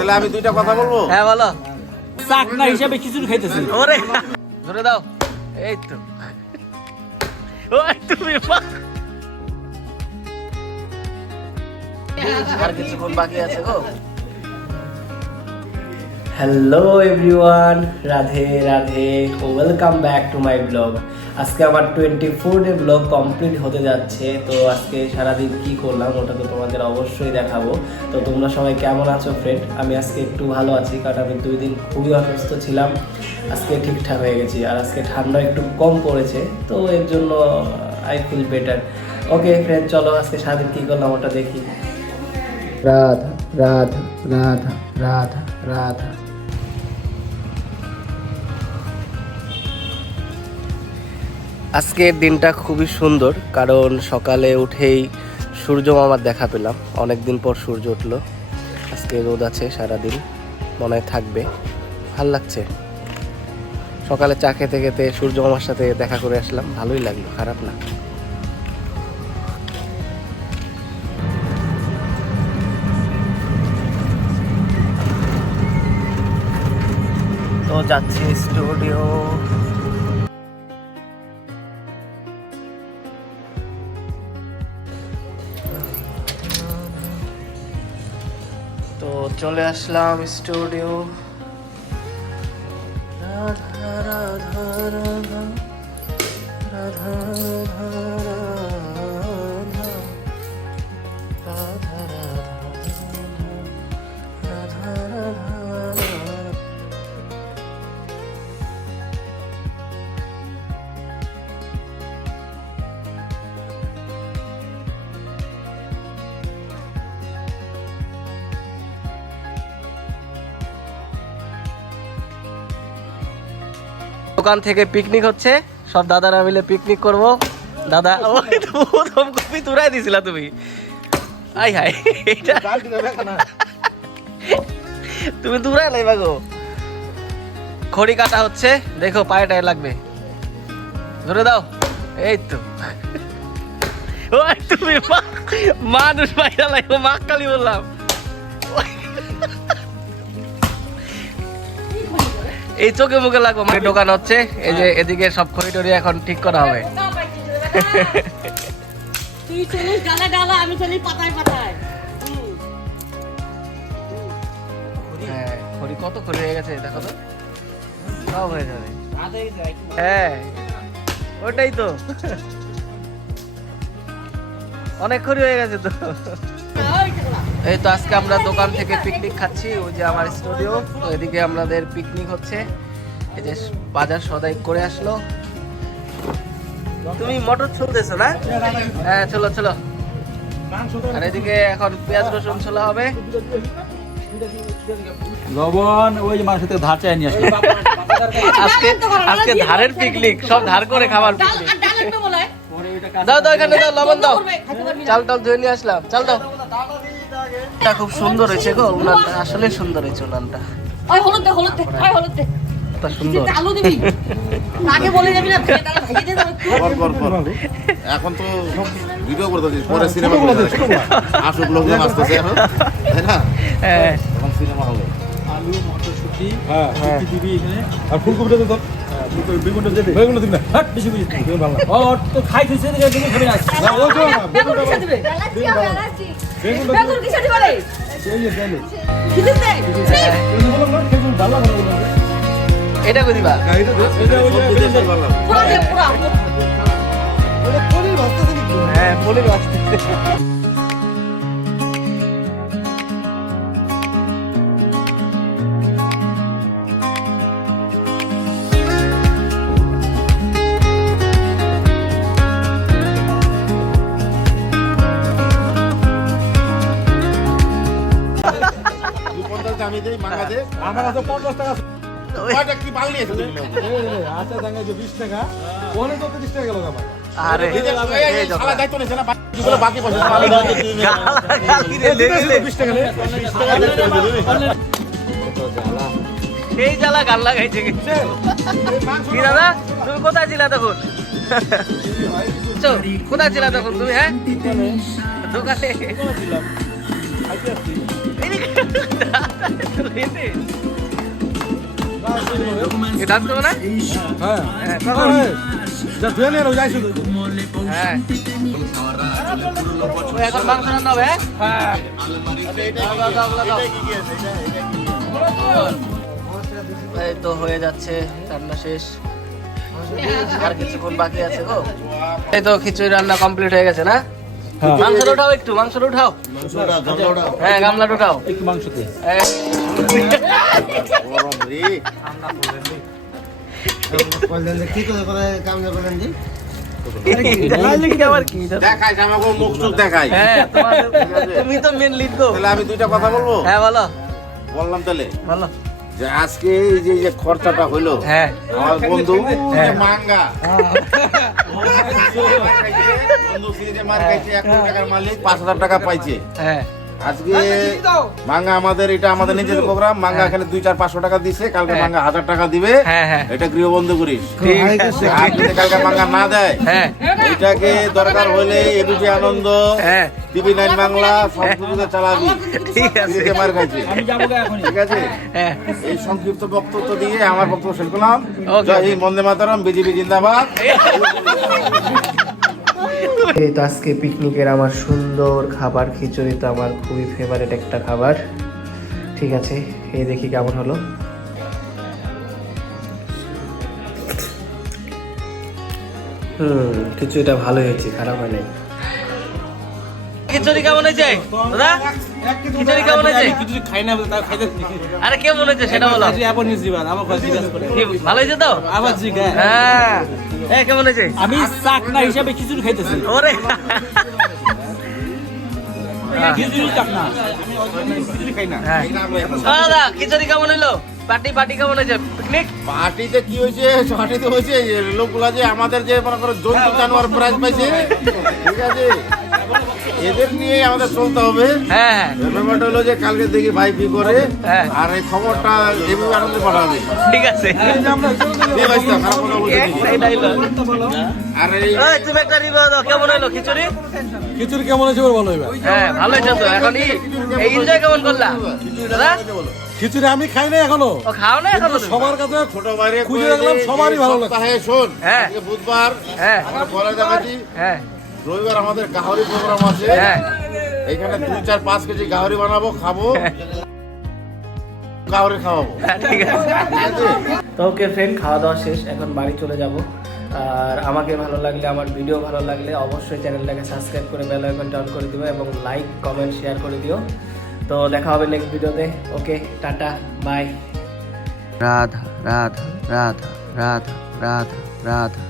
তাহলে আমি দুইটা কথা বলবো। হ্যাঁ বলো। চাকনা হিসাবে খিচুড়ি খাইতেছি। ওরে ধরে দাও। এই তো ওই তুমি আর কিছুক্ষণ বাকি আছে গো। Hello everyone, Radhe Radhe, welcome back to my blog. আজকে আমার 24 ডে ব্লগ কমপ্লিট হতে যাচ্ছে। তো আজকে সারাদিন কি করলাম ওটা তো তোমাদের অবশ্যই দেখাবো। তো তোমরা সবাই কেমন আছো ফ্রেন্ড? আমি আজকে একটু ভালো আছি, কারণ আমি 2 দিন খুবই অসুস্থ ছিলাম। আজকে ঠিকঠাক হয়ে গেছি, আর আজকে ঠান্ডা একটু কম পড়েছে, তো এর জন্য I feel better. Okay friend, চলো আজকে সারাদিন কি করলাম ওটা দেখি। রাধা রাধা রাধা রাধা রাধা। আজকের দিনটা খুবই সুন্দর, কারণ সকালে উঠেই সূর্য মামার দেখা পেলাম। অনেক দিন পর সূর্য উঠলো। আজকে রোদ আছে সারাদিন, মনে হয় থাকবে, ভাল লাগছে। সকালে চা খেতে খেতে সূর্য মামার সাথে দেখা করে আসলাম, ভালোই লাগলো, খারাপ না। তো যাচ্ছি স্টুডিও। তো চলে আসলাম স্টুডিও। রাধা রাধা রাধা রাধা রাধা রাধা রাধা রাধা। দোকান থেকে পিকনিক হচ্ছে, সব দাদারা মিলে পিকনিক করব। দাদা ওই তো প্রথম কপি তুরাই দিছিলা তুমি। আই হাই, এটা তুমি তুরাই লাইবা গো। খড়ি কাটা হচ্ছে, দেখো পায়ে টায়ে লাগবে, ধরে দাও। এই তো ওই তুমি মানুষ পায়রা লাগবে, মা কালি বললাম। এই চোখে মুখে লাগবো, মানে দোকান হচ্ছে। এই যে এদিকে সব খড়ি টড়ি এখন ঠিক করা হবে। তুই চলিস ডালা ডালা, আমি চলি পাতায় পাতায়। হ্যাঁ, খড়ি কত খড়ি হয়ে গেছে দেখো তো, সব হয়ে যাবে। হ্যাঁ ওটাই তো, অনেক খড়ি হয়ে গেছে তো। এই তো আজকে আমরা দোকান থেকে পিকনিক খাচ্ছি, ওই যে আমার স্টুডিও। তো এদিকে আমাদের পিকনিক হচ্ছে, এই যে বাজার সদাই করে আসলো। তুমি মটর ছুলতেছো না? হ্যাঁ চলো চলো। আর এদিকে এখন পেঁয়াজ রসুন ছোলা হবে। লবণ ওই যে মানুষ থেকে ধার চাই নিয়ে আসলো। আজকে আজকে ধারের পিকনিক, সব ধার করে খাবার পিকনিক। দাও দাও, এখানে দাও, লবণ দাও। চাল টাল ধুয়ে নিয়ে আসলাম, চাল দাও। এটা খুব সুন্দর হয়েছে গো, উনানটা আসলে সুন্দর হয়েছে উনানটা। ওই হলুদ দে, হলুদ দে, ওই হলুদ দে। তা সুন্দর। আলু দিবি, আগে বলে যাবি না, তাহলে ভাইকে দিয়ে দাও। এখন তো ভিডিও করতেছি, পরে সিনেমা আসুক লোকজন আসতেছে এখন, তাই না? হ্যাঁ এখন সিনেমা হবে। আলু মটরশুঁটি দিবি এখানে, আর ফুলকপিটা তো বেগুনটা দেবে। বেগুনটা দিবি না, হাট বেশি বেশি ভালো। ও তো খাইতেছে না, তুমি খাবে না। বেগুন কিসে দিবে? বেগুন কিসে দিবে রে? কিসে দে? এটা কই দিবা? পুরা দে, পুরা। হ্যাঁ পনির ভাজতেছে। আমি দেই মাঙ্গা দে, আমার কাছে 50 টাকা আছে। কয়টা কি মাল নিয়েছো তুমি? আচ্ছা দাঙ্গা যে 20 টাকা, ওখানে তো 30 টাকা গেল আমার। আরে এই যে এই শালা দায়িত্ব নিছে না, বাকিগুলো বাকি পয়সা শালা দায়িত্ব দিবি। গালাগালি রে, লেগে 20 টাকা নে, 20 টাকা এই জ্বালা গাল লাগাইছে কিন্তু। কি দাদা, তুমি কোথায় ছিলা তখন? কোথায় ছিলা তখন তুমি? হ্যাঁ দোকানে। এটা আসতো না? হ্যাঁ হ্যাঁ, কখন? যা ধুয়ে নিয়ে যাই শুধু হ্যাঁ। ওই এখন মাংস রান্না হবে, হ্যাঁ? এই তো হয়ে যাচ্ছে, রান্না শেষ। আর কিছুক্ষণ বাকি আছে গো। এই তো খিচুড়ি রান্না কমপ্লিট হয়ে গেছে না? মাংসটা উঠাও, একটু মাংসটা উঠাও। হ্যাঁ, গামলাটা উঠাও। একটু মাংস দিয়ে এই, গরম রে। আবার কি? দেখাইছ আমাকে মুখ চোখ দেখাই। হ্যাঁ, তুমি তো মেন লিড গো। তাহলে আমি দুইটা কথা বলবো। হ্যাঁ, বলো বললাম তাহলে বলো। যে আজকে এই যে খরচাটা হইলো, হ্যাঁ, আমার বন্ধু হ্যাঁ। মাঙ্গা বন্ধু সিরিজে মার খাইছে, 1 কোটি টাকার মালিক 5,000 টাকা পাইছে। হ্যাঁ, আজকে মাঙ্গা এটা আমাদের নিজের প্রোগ্রাম। মাঙ্গা এখানে 2-4-500 টাকা দিছে, কালকে হ্যাঁ। মাঙ্গা 1000 টাকা দিবে। হ্যাঁ, হ্যাঁ। এটা গৃহবন্ধু করিস। ঠিক আছে। আর যদি কালকে মাঙ্গা না দেয়, হ্যাঁ, এটাকে দরকার হলে এবিপি আনন্দ, হ্যাঁ, টিভি 9 বাংলা সব কিছুতে চালাবি। ঠিক আছে। সিরিজে মার খাইছে, আমি যাবো এখনই ঠিক আছে। হ্যাঁ, এই সংক্ষিপ্ত বক্তব্য দিয়ে আমার বক্তব্য শেষ করলাম। Okay. জয় হিন্দ, বন্দে মাতরম, বিজেপি জিন্দাবাদ। এই তো আজকে পিকনিকের আমার সুন্দর খাবার, খিচুড়ি তো আমার খুবই ফেভারিট একটা খাবার। ঠিক আছে, এই দেখি কেমন হলো। খিচুড়িটা ভালো হয়েছে, খারাপ হয় নাই। খিচুড়ি কেমন হয়েছে দাদা? খিচুড়ি কেমন হয়েছে? কিছু খাই না তাও খাইতে আরে কেমন হয়েছে সেটা বলো। আবার নিয়ে যাবার আমার কাছে জিজ্ঞাসা করে কি, ভালো হয়েছে তো? আবার জিজ্ঞাসা হ্যাঁ, এই কেমন হয়েছে? আমি চাকনা হিসাবে খিচুড়ি খাইতেছি ওরে খিচুড়ি চাকনা আমি খিচুড়ি খাই না হ্যাঁ। দাদা খিচুড়ি কেমন হলো? পার্টি কেমন হয়েছে? পিকনিক পার্টিতে কি হয়েছে? পার্টিতে হয়েছে যে লোকগুলা যে আমাদের যে মনে করো জন্তু জানোয়ার প্রাইজ পাইছে, ঠিক আছে, এদের নিয়ে আমাদের চলতে হবে। হ্যাঁ, ব্যাপারটা হলো যে কালকে দেখি ভাই কি করে, হ্যাঁ। আর এই খবরটা এভাবে আনন্দে পাঠাবে। ঠিক আছে। এই ভাইস্তা, খারাপ কথা বলছি না। একটাই dialogue। আর এই ওই, তুমি একটা রিভিউ দাও, কেমন হলো খিচুড়ি? খিচুড়ি কেমন হয়েছে ওর ভালো এবার হ্যাঁ, ভালো হয়েছে তো। এখন এই এনজয় কেমন করলা দাদা? খিচুড়ি আমি খাই না এখনো ও খাও না এখন? সবার কাছে ছোট বাইরে খুঁজে দেখলাম সবারই ভালো লাগছে। সপ্তাহে শোন, হ্যাঁ। আজকে বুধবার, হ্যাঁ, আমরা বলে দেখাচ্ছি, হ্যাঁ, রবিবার আমাদের গাহরি প্রোগ্রাম আছে। হ্যাঁ। এখানে 2-4-5 কেজি গাহরি বানাবো, খাবো, গাহরি খাওয়াবো, হ্যাঁ, ঠিক আছে। ঠিক আছে। তো ওকে ফ্রেন্ড, খাওয়া দাওয়া শেষ, এখন বাড়ি চলে যাব। আর আমাকে ভালো লাগলে, আমার ভিডিও ভালো লাগলে অবশ্যই চ্যানেলটাকে সাবস্ক্রাইব করে বেল আইকনটা অন করে দিও এবং লাইক কমেন্ট শেয়ার করে দিও। তো দেখা হবে নেক্সট ভিডিওতে। ওকে, টাটা, বাই। রাধা রাধা রাধা রাধা রাধা রাধা।